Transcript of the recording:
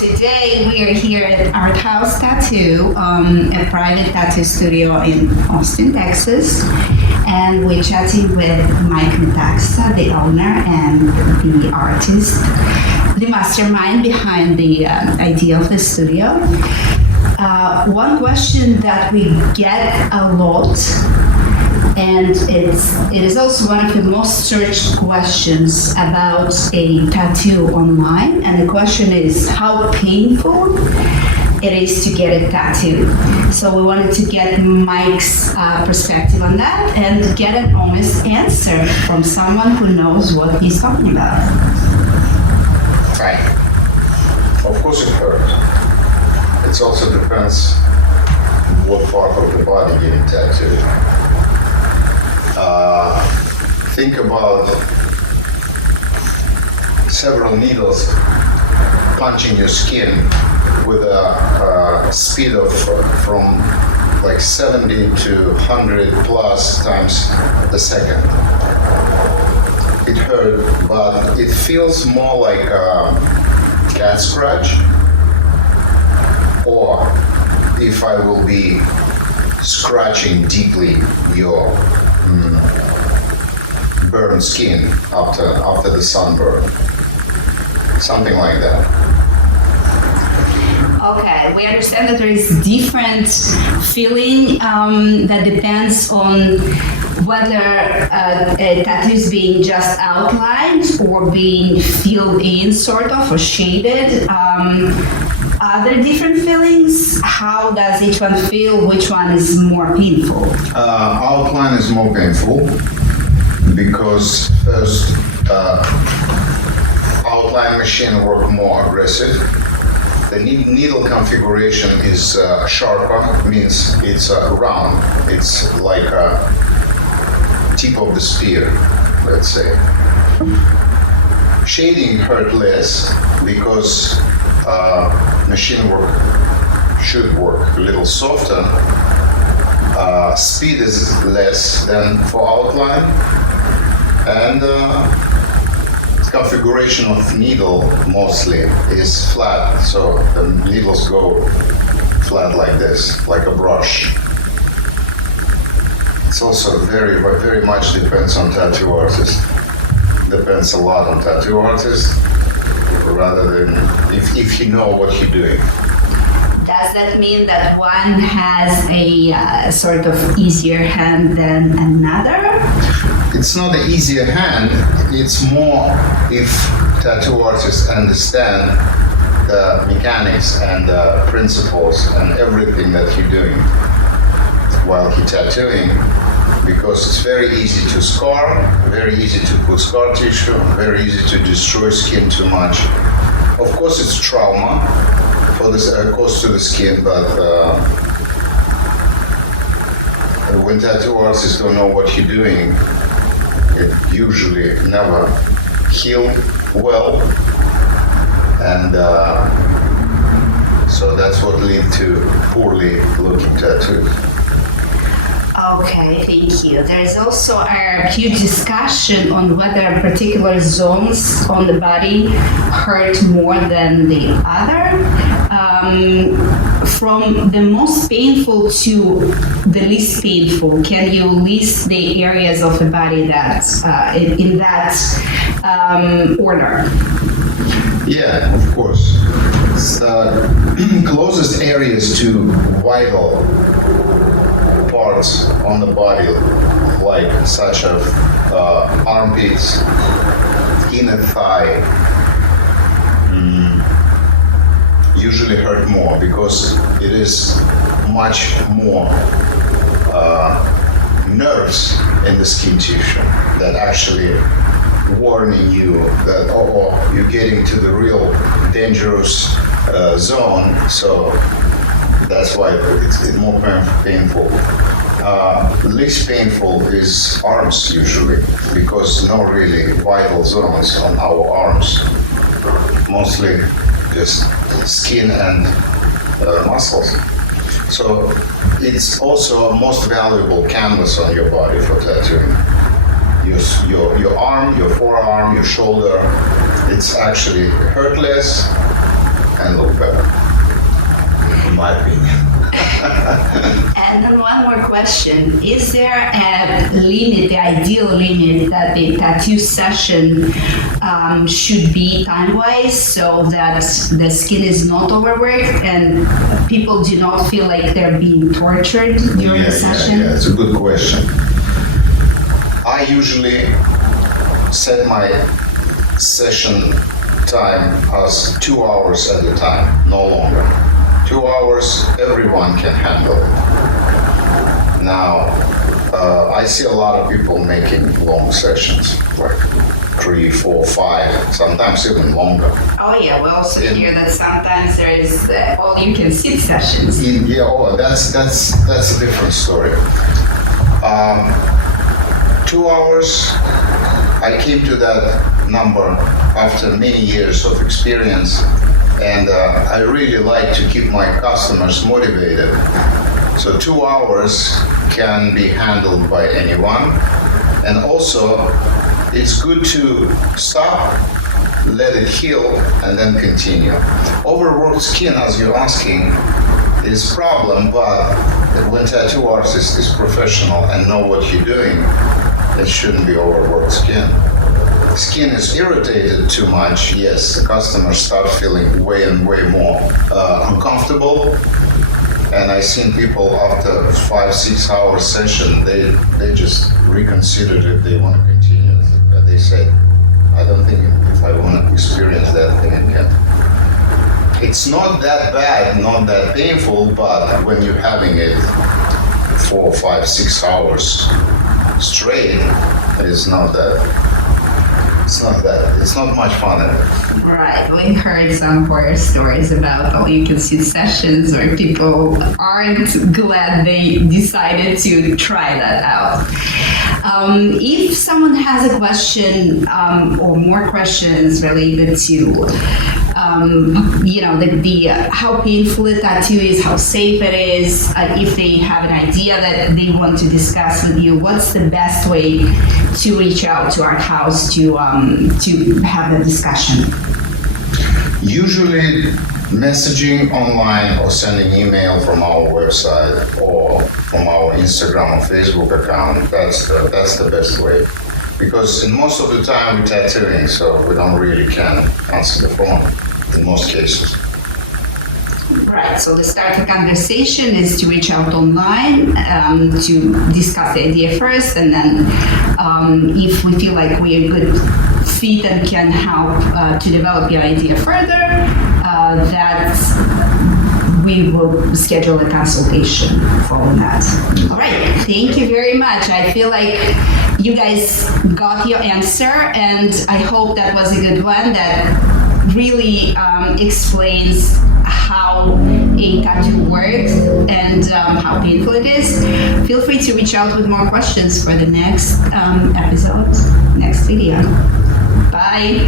today we are here at Arthouse Tattoo, a private tattoo studio in Austin, Texas. And we're chatting with Mike Metaxa, the owner and the artist, the mastermind behind the idea of the studio. One question that we get a lot, and it is also one of the most searched questions about a tattoo online, and the question is how painful it is to get a tattoo. So we wanted to get Mike's perspective on that and get an honest answer from someone who knows what he's talking about. Right. Of course it hurts. It also depends what part of the body getting tattooed. Think about several needles punching your skin with a speed of from like 70 to 100 plus times a second. It hurt, but it feels more like a cat scratch, or if I will be scratching deeply your burned skin after the sunburn. Something like that. Okay, we understand that there is different feeling that depends on whether a tattoo is being just outlined or being filled in, sort of, or shaded. Are there different feelings? How does each one feel? Which one is more painful? Outline is more painful because first, outline machine work more aggressive. The needle configuration is sharper, means it's round. It's like a tip of the spear, let's say. Shading hurt less because machine work should work a little softer. Speed is less than for outline, and configuration of needle mostly is flat, so the needles go flat like this, like a brush. It's also very much depends on tattoo artist. Depends a lot on tattoo artist, rather than if you know what you're doing. Does that mean that one has a sort of easier hand than another? It's not an easier hand, it's more if tattoo artists understand the mechanics and the principles and everything that you're doing while you're tattooing, because it's very easy to scar, very easy to put scar tissue, very easy to destroy skin too much. Of course it's trauma for this cause to the skin, but when tattoo artists don't know what you're doing, it usually never heal well, and so that's what leads to poorly looking tattoos. Okay, thank you. There is also a huge discussion on whether particular zones on the body hurt more than the other. From the most painful to the least painful, can you list the areas of the body that's in that order? Yeah, of course. The closest areas to vital parts on the body, like such as armpits, inner thigh, usually hurt more because it is much more nerves in the skin tissue that actually warning you that you're getting to the real dangerous zone. So that's why it's more painful. Least painful is arms usually, because no really vital zones on our arms. Mostly just skin and muscles. So it's also a most valuable canvas on your body for tattooing. Your arm, your forearm, your shoulder, it's actually hurt less, and look better, in my opinion. And then one more question. Is there a limit, the ideal limit that the tattoo session should be time-wise so that the skin is not overworked and people do not feel like they're being tortured during the session? Yeah, it's a good question. I usually set my session time as 2 hours at a time, no longer. 2 hours, everyone can handle it. Now, I see a lot of people making long sessions, like 3, 4, 5, sometimes even longer. Oh yeah, we also hear that sometimes there is all-you-can-sit sessions. That's a different story. 2 hours, I came to that number after many years of experience, and I really like to keep my customers motivated. So 2 hours can be handled by anyone, and also it's good to stop, let it heal, and then continue. Overworked skin, as you're asking, is a problem, but when tattoo artist is professional and know what you're doing, it shouldn't be overworked skin. Skin is irritated too much, yes, the customers start feeling way and way more uncomfortable. And I've seen people after 5-6 hour session, they just reconsidered if they want to continue. They said, I don't think if I want to experience that thing again. It's not that bad, not that painful, but when you're having it 4, 5, 6 hours straight, it's not much fun. Right, we heard some horror stories about all-you-can-sit sessions where people aren't glad they decided to try that out. If someone has a question or more questions related to how painful a tattoo is, how safe it is, if they have an idea that they want to discuss with you, what's the best way to reach out to Arthouse to have a discussion? Usually messaging online or sending email from our website or from our Instagram or Facebook account, that's the best way. Because in most of the time we're tattooing, so we don't really can answer the phone in most cases. Right, so the start of conversation is to reach out online to discuss the idea first, and then if we feel like we're a good fit and can help to develop the idea further, that we will schedule a consultation following that. All right, thank you very much. I feel like you guys got your answer, and I hope that was a good one that really explains how a tattoo works and how painful it is. Feel free to reach out with more questions for the next episode, next video. Bye.